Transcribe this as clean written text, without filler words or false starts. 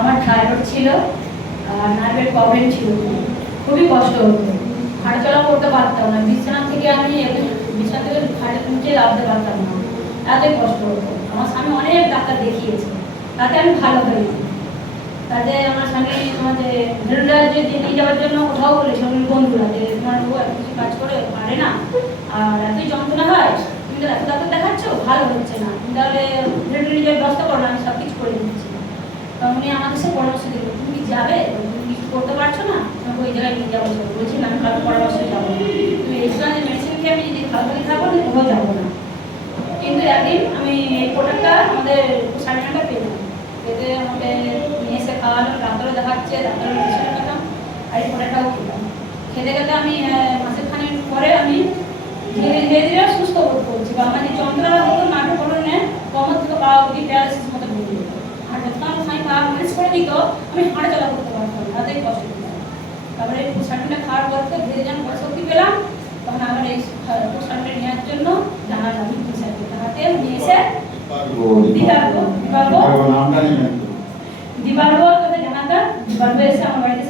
আমার থাইরয়েড ছিল আর নার্ভের প্রবলেম ছিল, খুবই কষ্ট হতো, হাঁটাচলা করতে পারতাম না, বিছানা থেকে খাটে নিচে নামতে পারতাম না, এতই কষ্ট হতো। আমার স্বামী অনেক ডাক্তার দেখিয়েছে, তাতে আমি ভালো হয়েছি। তাতে আমার স্বামী আমাদের যে নিয়ে যাওয়ার জন্য কোথাও বলেছে আমার বন্ধুরা যে তোমার বউ এত কিছু কাজ করে পারে না, আর এতই যন্ত্রণা হয়, তুমি তো এত ডাক্তার দেখাচ্ছ, ভালো হচ্ছে না, তুমি তাহলে নিয়ে যাওয়ার ব্যবস্থা করো, আমি সব কিছু করে দিচ্ছি। উনি আমাদের সাথে পরামর্শ দিল, তুমি কি যাবে, তুমি কিছু করতে পারছো না, তোমাকে ওই জায়গায় নিয়ে যাবো। বলছি না, আমি কারো পরামর্শে যাবো না, তুমি এই ধরনের মেডিসিন খেয়ে আমি যদি ভালো করে থাকবো কোথাও যাবো না। কিন্তু একদিন আমি এই প্রোডাক্টটা আমাদের 9:30 টাকা পেলাম, পেতে আমাকে নিয়ে এসে খাওয়ানো, ডাক্তারও দেখাচ্ছে, ডাক্তারের মেডিসিন পেলাম, আর এই প্রোডাক্টটাও খেলাম। খেতে খেতে আমি মাসের খানিক পরে আমি ধীরে ধীরে সুস্থ বোধ করছি, বা আমার যে যন্ত্রণা হতো নাটক করণে কমর থেকে পা অবধি প্যারালাইসিস মতো ভেঙে যেত, আর যখন আমার স্বামী পা ম্যানেজ করে দিত আমি হাঁটাচলা করতে পারতাম, তাতেই কষ্ট পেতাম। তারপরে পোশাকটা খাওয়ার পর থেকে ধীরে যখন বড় শক্তি পেলাম, তখন আমার এই পোশাকটা নেওয়ার জন্য জানালাম পোশাকটা হাতে নিয়ে এসে দিবালুর কথা জানাতাম, দিবালু এসে আমার বাড়িতে